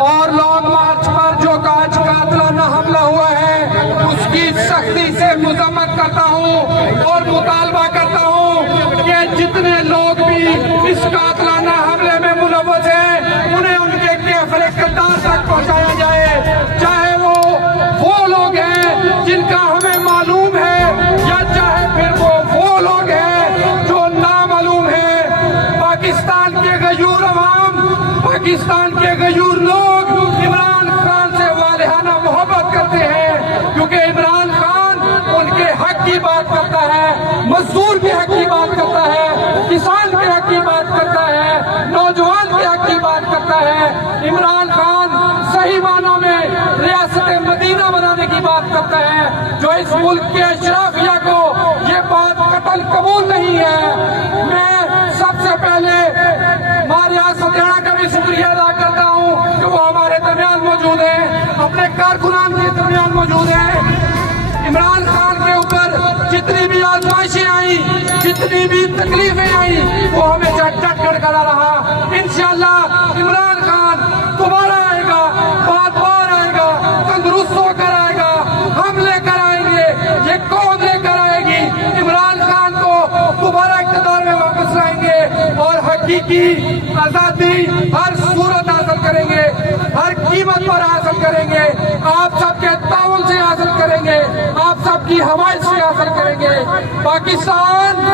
اور long march پر جو آج قاتلانہ حملہ ہوا ہے اس کی سختی سے مذمت کرتا ہوں اور مطالبہ کرتا ہوں کہ جتنے لوگ بھی اس قاتلانہ حملے میں ملوث ہیں انہیں ان کے کیفر اقتدار تک پہنچایا جائے، چاہے وہ لوگ ہیں جن کا ہمیں معلوم ہے یا چاہے پھر وہ لوگ ہیں جو نامعلوم ہیں۔ پاکستان کے غیور عوام، پاکستان کے غیور لوگ عمران خان سے والہانہ محبت کرتے ہیں، کیونکہ عمران خان ان کے حق کی بات کرتا ہے، مزدور کے حق کی بات کرتا ہے، کسان کے حق کی بات کرتا ہے، نوجوان کے حق کی بات کرتا ہے۔ عمران خان صحیح معنوں میں ریاست مدینہ بنانے کی بات کرتا ہے، جو اس ملک کے اشرافیہ کو یہ بات قطعاً قبول نہیں ہے۔ میں سب سے پہلے ریاست ہریانہ کا بھی شکریہ ادا کرتا ہوں کہ وہ ہمارے درمیان موجود ہیں، اپنے کارکنان کے درمیان موجود ہیں۔ عمران خان کے اوپر جتنی بھی آزمائشیں آئیں، جتنی بھی تکلیفیں آئیں، وہ ہمیشہ ڈٹ کر کھڑا رہا۔ انشاءاللہ عمران خان دوبارہ آئے گا، بار بار آئے گا، تندرست ہو کر آئے گا، ہم لے کر آئیں گے، یہ قوم لے کر آئے گی۔ عمران خان کو دوبارہ اقتدار میں واپس لائیں گے اور حقیقی آزادی ہر صورت حاصل کریں گے، ہر قیمت پر حاصل کریں گے، آپ سب کے تعاون سے حاصل کریں گے، آپ سب کی حمایت سے حاصل کریں گے۔ پاکستان